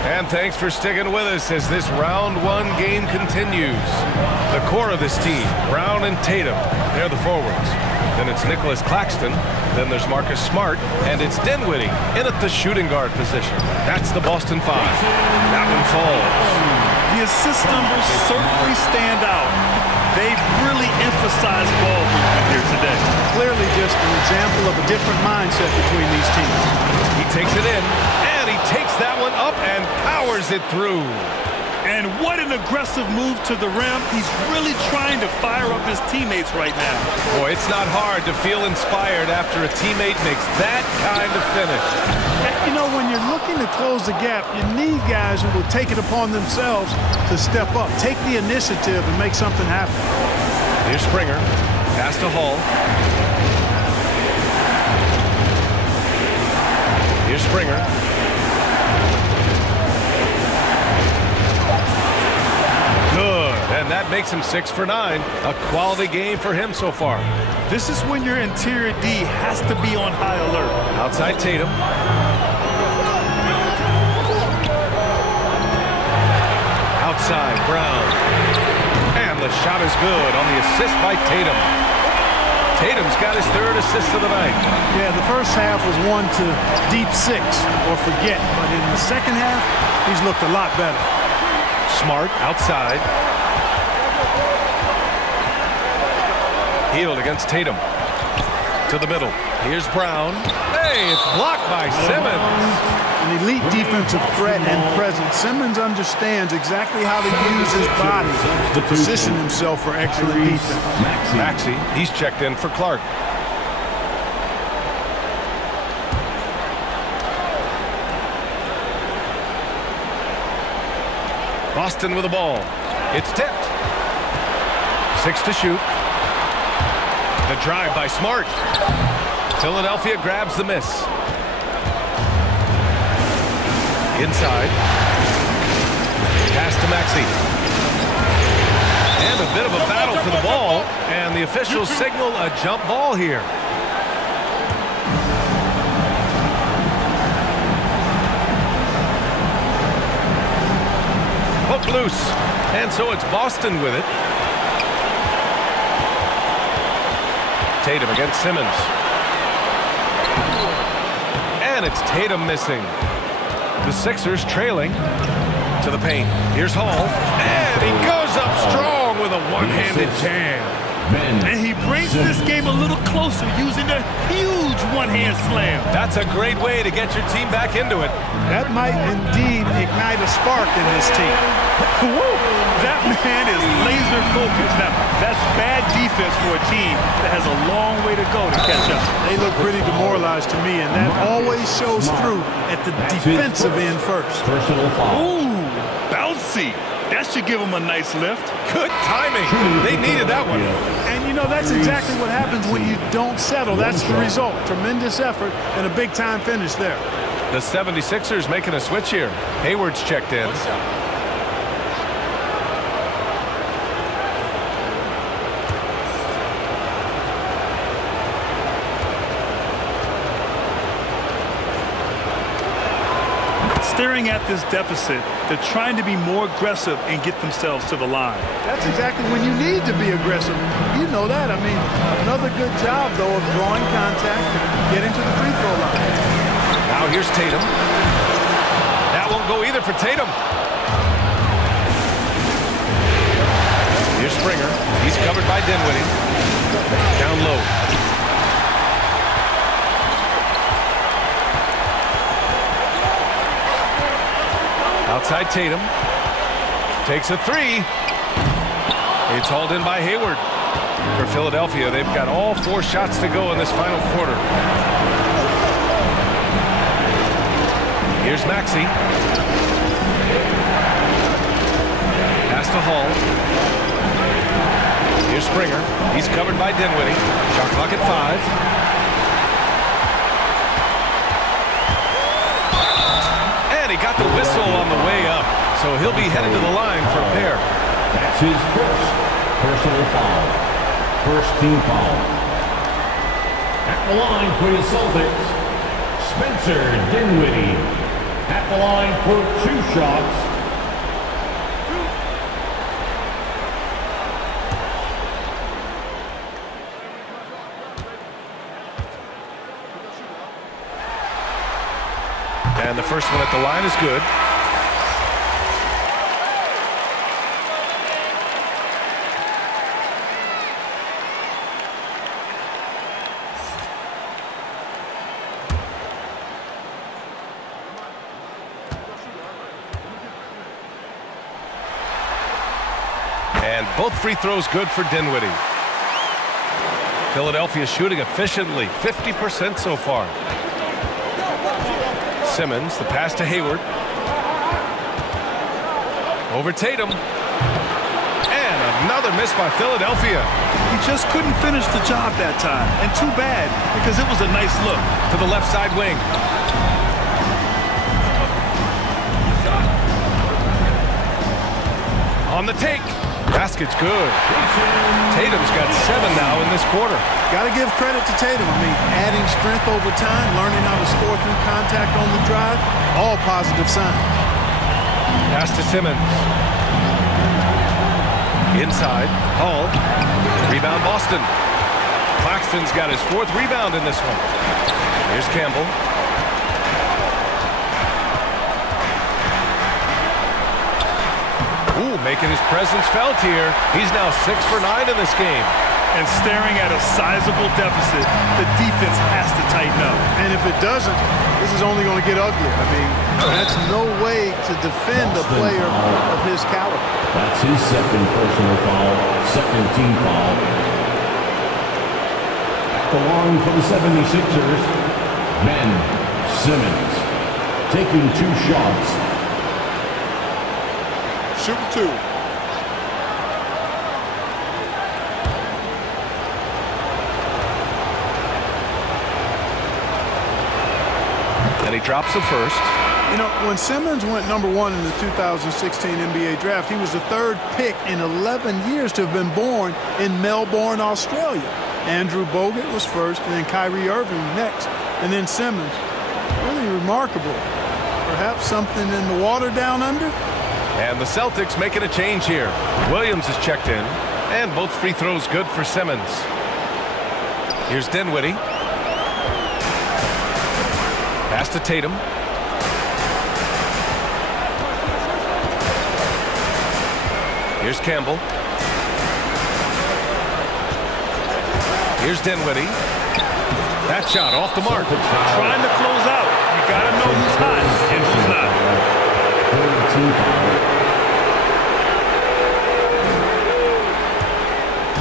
And thanks for sticking with us as this round 1 game continues. The core of this team, Brown and Tatum, they're the forwards. Then it's Nicholas Claxton. Then there's Marcus Smart. And it's Dinwiddie in at the shooting guard position. That's the Boston 5. That one falls. The assist numbers certainly stand out. They've really emphasized ball movement here today. Clearly just an example of a different mindset between these teams. He takes it in, and he takes that one up and powers it through. And what an aggressive move to the rim. He's really trying to fire up his teammates right now. Boy, it's not hard to feel inspired after a teammate makes that kind of finish. You know, when you're looking to close the gap, you need guys who will take it upon themselves to step up, take the initiative and make something happen. Here's Springer. Pass to Hall. Here's Springer. Good, and that makes him 6 for 9. A quality game for him so far. This is when your interior D has to be on high alert. Outside Tatum. Outside Brown. And the shot is good on the assist by Tatum. Tatum's got his 3rd assist of the night. Yeah, the first half was one to deep 6 or forget. But in the second half, he's looked a lot better. Smart outside. Healed against Tatum. To the middle. Here's Brown. Hey, it's blocked by Simmons. An elite defensive threat and presence. Simmons understands exactly how to use his body to position himself for excellent defense. Maxey, he's checked in for Clark. Boston with the ball. It's tipped. 6 to shoot. The drive by Smart. Philadelphia grabs the miss. Inside. Pass to Maxey. And a bit of a battle for the ball. And the officials signal a jump ball here. Hook loose. And so it's Boston with it. Tatum against Simmons. And it's Tatum missing. The Sixers trailing to the paint. Here's Hall. And he goes up strong with a one-handed jam. And he brings this game a little closer using a huge one-hand slam. That's a great way to get your team back into it. That might indeed ignite a spark in this team. That man is laser focused. Now, that's bad defense for a team that has a long way to go to catch up. They look pretty demoralized to me, and that always shows through at the defensive end first. Ooh, bouncy. That should give them a nice lift. Good timing. They needed that one. And, you know, that's exactly what happens when you don't settle. That's the result. Tremendous effort and a big-time finish there. The 76ers making a switch here. Hayward's checked in. Staring at this deficit, they're trying to be more aggressive and get themselves to the line. That's exactly when you need to be aggressive. You know that. I mean, another good job, though, of drawing contact and getting to the free throw line. Now here's Tatum. That won't go either for Tatum. Here's Springer. He's covered by Dinwiddie. Down low. Outside Tatum. Takes a 3. It's hauled in by Hayward. For Philadelphia, they've got all 4 shots to go in this final quarter. Here's Maxey. Pass to Hall. Here's Springer. He's covered by Dinwiddie. Shot clock at 5. And he got the whistle on the way up, so he'll be headed to the line for a pair. That's his first personal foul. First team foul. At the line for the Celtics, Spencer Dinwiddie. At the line for 2 shots. And the first one at the line is good. And both free throws good for Dinwiddie. Philadelphia shooting efficiently, 50% so far. Simmons, the pass to Hayward. Over Tatum. And another miss by Philadelphia. He just couldn't finish the job that time. And too bad, because it was a nice look. To the left side wing. On the take. Basket's good. Tatum's got 7 now in this quarter. Got to give credit to Tatum. I mean, adding strength over time, learning how to score through contact on the drive, all positive signs. Pass to Simmons. Inside. Hall. Rebound Boston. Claxton's got his 4th rebound in this one. Here's Campbell. Ooh, making his presence felt here. He's now 6 for 9 in this game. And staring at a sizable deficit, the defense has to tighten up. And if it doesn't, this is only going to get ugly. I mean, that's no way to defend a player of his caliber. That's his 2nd personal foul, 2nd team foul. At the line for the 76ers, Ben Simmons, taking 2 shots. Shooting 2. And he drops the first. You know, when Simmons went #1 in the 2016 NBA draft, he was the 3rd pick in 11 years to have been born in Melbourne, Australia. Andrew Bogut was first, and then Kyrie Irving next, and then Simmons. Really remarkable. Perhaps something in the water down under? And the Celtics making a change here. Williams is checked in, and both free throws good for Simmons. Here's Dinwiddie. Pass to Tatum. Here's Campbell. Here's Dinwiddie. That shot off the mark. Trying to close out. You got to know who's hot and who's not.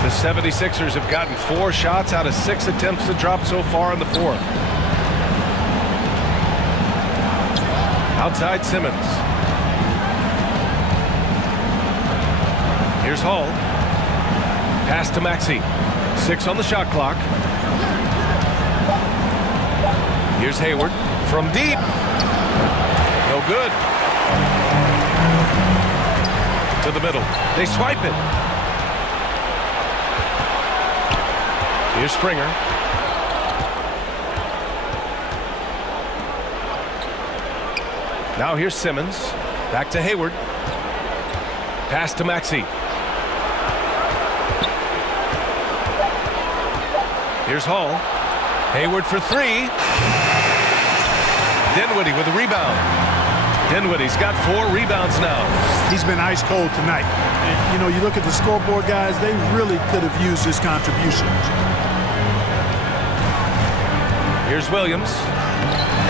The 76ers have gotten 4 shots out of 6 attempts to drop so far in the 4th. Outside Simmons. Here's Hall. Pass to Maxey. 6 on the shot clock. Here's Hayward from deep. No good. To the middle. They swipe it. Here's Springer. Now here's Simmons. Back to Hayward. Pass to Maxey. Here's Hall. Hayward for 3. Dinwiddie with a rebound. Dinwiddie's got 4 rebounds now. He's been ice cold tonight. And, you know, you look at the scoreboard, guys, they really could have used his contribution. Here's Williams.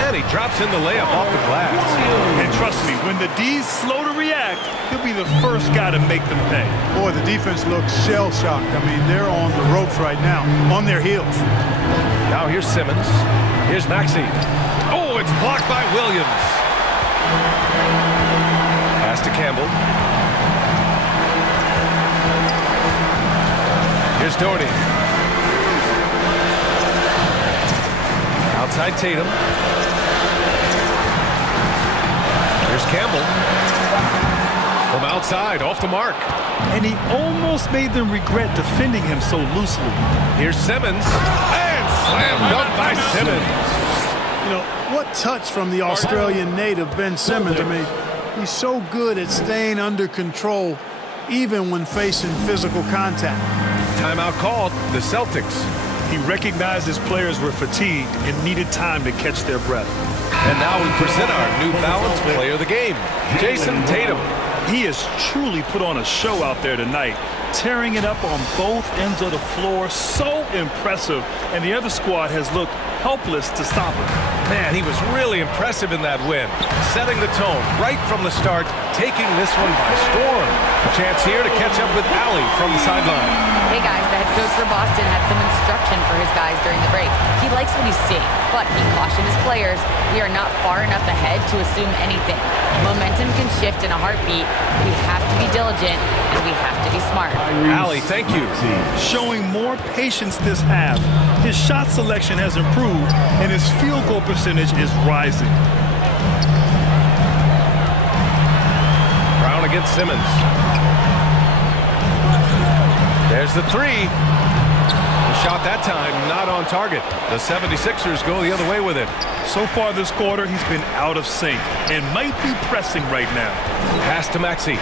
And he drops in the layup off the glass. And trust me, when the D's slow to react, he'll be the first guy to make them pay. Boy, the defense looks shell-shocked. I mean, they're on the ropes right now, on their heels. Now here's Simmons. Here's Maxey. Oh, it's blocked by Williams. Pass to Campbell. Here's Doherty. Outside Tatum. Here's Campbell. From outside, off the mark. And he almost made them regret defending him so loosely. Here's Simmons. And slam dunk by Simmons. You know, what touch from the Australian native, Ben Simmons. I mean, he's so good at staying under control, even when facing physical contact. Timeout called, the Celtics. He recognized his players were fatigued and needed time to catch their breath. And now we present our New Balance player of the game, Jason Tatum. He has truly put on a show out there tonight, tearing it up on both ends of the floor. So impressive, and the other squad has looked helpless to stop him. Man, he was really impressive in that win, setting the tone right from the start, taking this one by storm. A chance here to catch up with Allie from the sideline. Hey guys, the head coach for Boston had some instruction for his guys during the break. He likes what he's seeing, but he cautioned his players, we are not far enough ahead to assume anything. Momentum can shift in a heartbeat. We have to be diligent, and we have to be smart. Allie, thank you. Showing more patience this half. His shot selection has improved, and his field goal percentage is rising. Brown against Simmons. There's the 3. The shot that time not on target. The 76ers go the other way with it. So far this quarter, he's been out of sync and might be pressing right now. Pass to Maxey.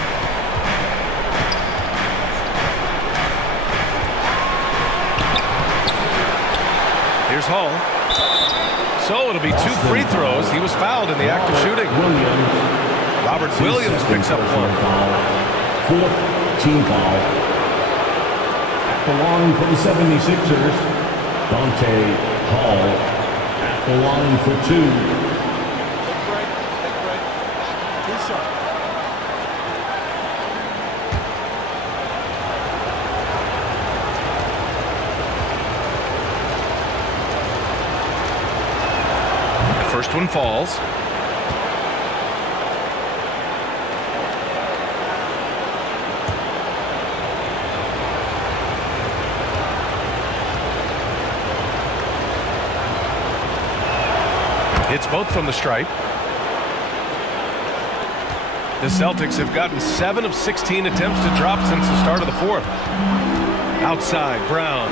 Here's Hall. So it'll be 2 free throws. He was fouled in the act of shooting. Robert Williams picks up 1. 4th team foul. At the line for the 76ers, Dante Hall. At the line for 2. First one falls. Hits both from the stripe. The Celtics have gotten 7 of 16 attempts to drop since the start of the 4th. Outside, Brown.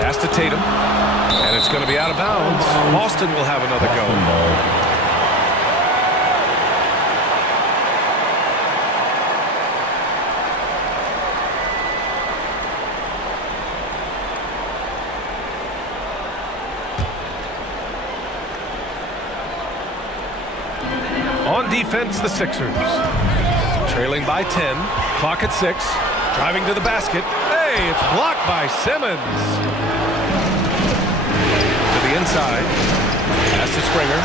Pass to Tatum. And it's going to be out of bounds. Boston will have another go. On defense, the Sixers. Trailing by 10. Clock at 6. Driving to the basket. Hey, it's blocked by Simmons. Inside. Pass to Springer.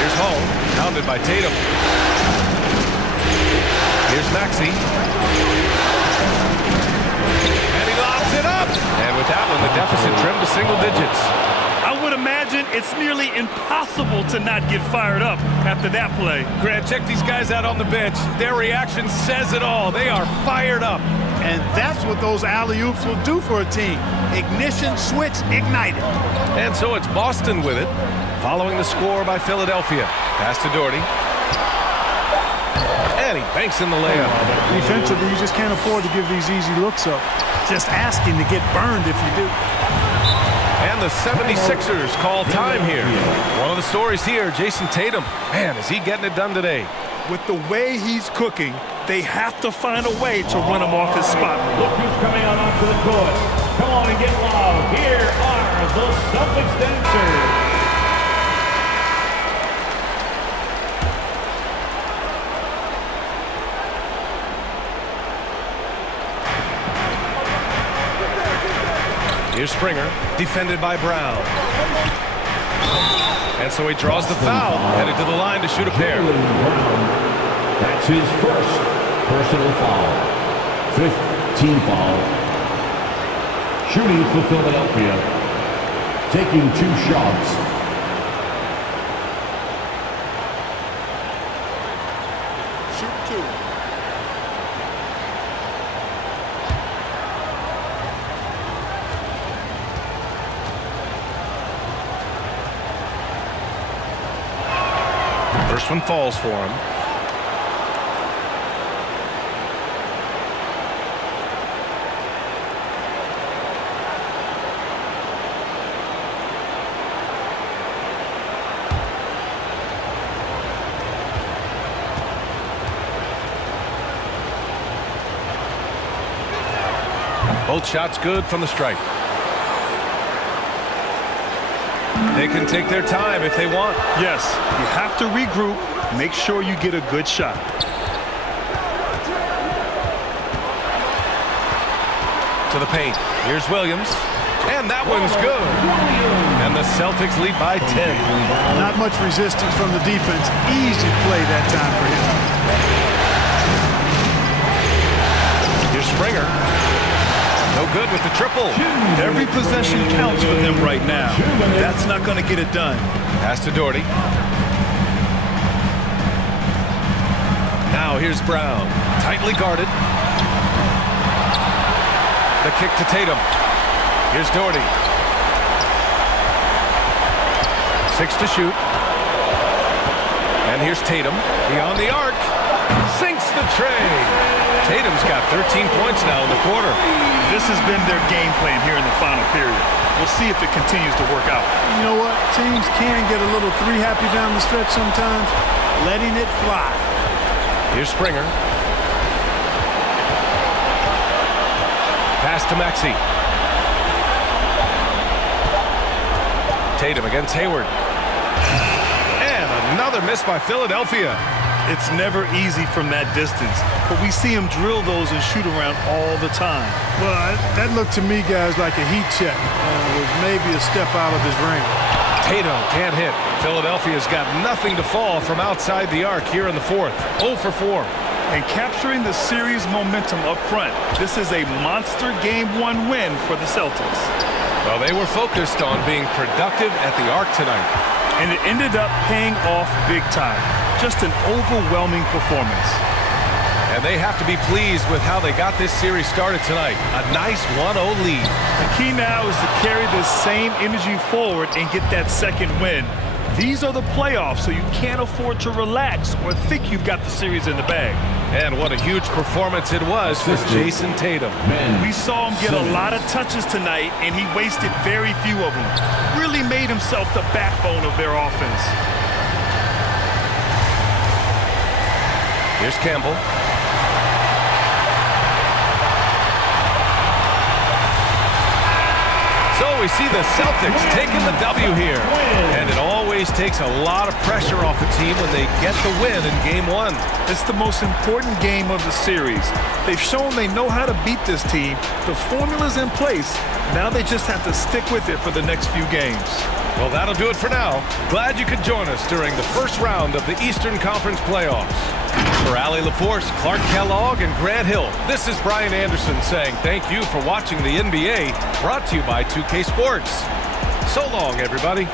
Here's Hall. Pounded by Tatum. Here's Maxey. And he lobs it up. And with that one, the deficit trimmed to single digits. I would imagine it's nearly impossible to not get fired up after that play. Grant, check these guys out on the bench. Their reaction says it all. They are fired up. And that's what those alley-oops will do for a team. Ignition, switch, ignited. And so it's Boston with it, following the score by Philadelphia. Pass to Doherty. And he banks in the layup. Defensively, you just can't afford to give these easy looks up. Just asking to get burned if you do. And the 76ers call time here. One of the stories here, Jason Tatum. Man, is he getting it done today? With the way he's cooking, they have to find a way to run him off his spot. Look who's coming out onto the court. Come on and get loud. Here are the Celtics dancers. Here's Springer, defended by Brown. And so he draws the foul, headed to the line to shoot a pair. That's his first personal foul. 5th team foul. Shooting for Philadelphia. Taking 2 shots. Shoot 2. First one falls for him. Both shots good from the stripe. They can take their time if they want. Yes, you have to regroup. Make sure you get a good shot. To the paint. Here's Williams. And that one's good. And the Celtics lead by 10. Not much resistance from the defense. Easy play that time for him. Here's Springer. No good with the triple. Every possession counts for them right now. That's not going to get it done. Pass to Doherty. Now here's Brown. Tightly guarded. The kick to Tatum. Here's Doherty. 6 to shoot. And here's Tatum. Beyond the arc. Sinks the tray. Tatum's got 13 points now in the quarter. This has been their game plan here in the final period. We'll see if it continues to work out. You know what? Teams can get a little three-happy down the stretch sometimes. Letting it fly. Here's Springer. pass to Maxey. Tatum against Hayward. And another miss by Philadelphia. It's never easy from that distance, but we see him drill those and shoot around all the time. Well, that looked to me, guys, like a heat check with maybe a step out of his ring. Tatum can't hit. Philadelphia's got nothing to fall from outside the arc here in the fourth. 0 for 4. And capturing the series momentum up front, this is a monster Game 1 win for the Celtics. Well, they were focused on being productive at the arc tonight. And it ended up paying off big time. Just an overwhelming performance. And they have to be pleased with how they got this series started tonight. A nice 1-0 lead. The key now is to carry this same energy forward and get that second win. These are the playoffs, so you can't afford to relax or think you've got the series in the bag. And what a huge performance it was for Jason Tatum. We saw him get a lot of touches tonight, and he wasted very few of them. Really made himself the backbone of their offense. Here's Campbell. So we see the Celtics taking the W here. And it always takes a lot of pressure off the team when they get the win in Game 1. It's the most important game of the series. They've shown they know how to beat this team. The formula's in place. Now they just have to stick with it for the next few games. Well, that'll do it for now. Glad you could join us during the first round of the Eastern Conference playoffs. For Allie LaForce, Clark Kellogg, and Grant Hill, this is Brian Anderson saying thank you for watching the NBA, brought to you by 2K Sports. So long, everybody.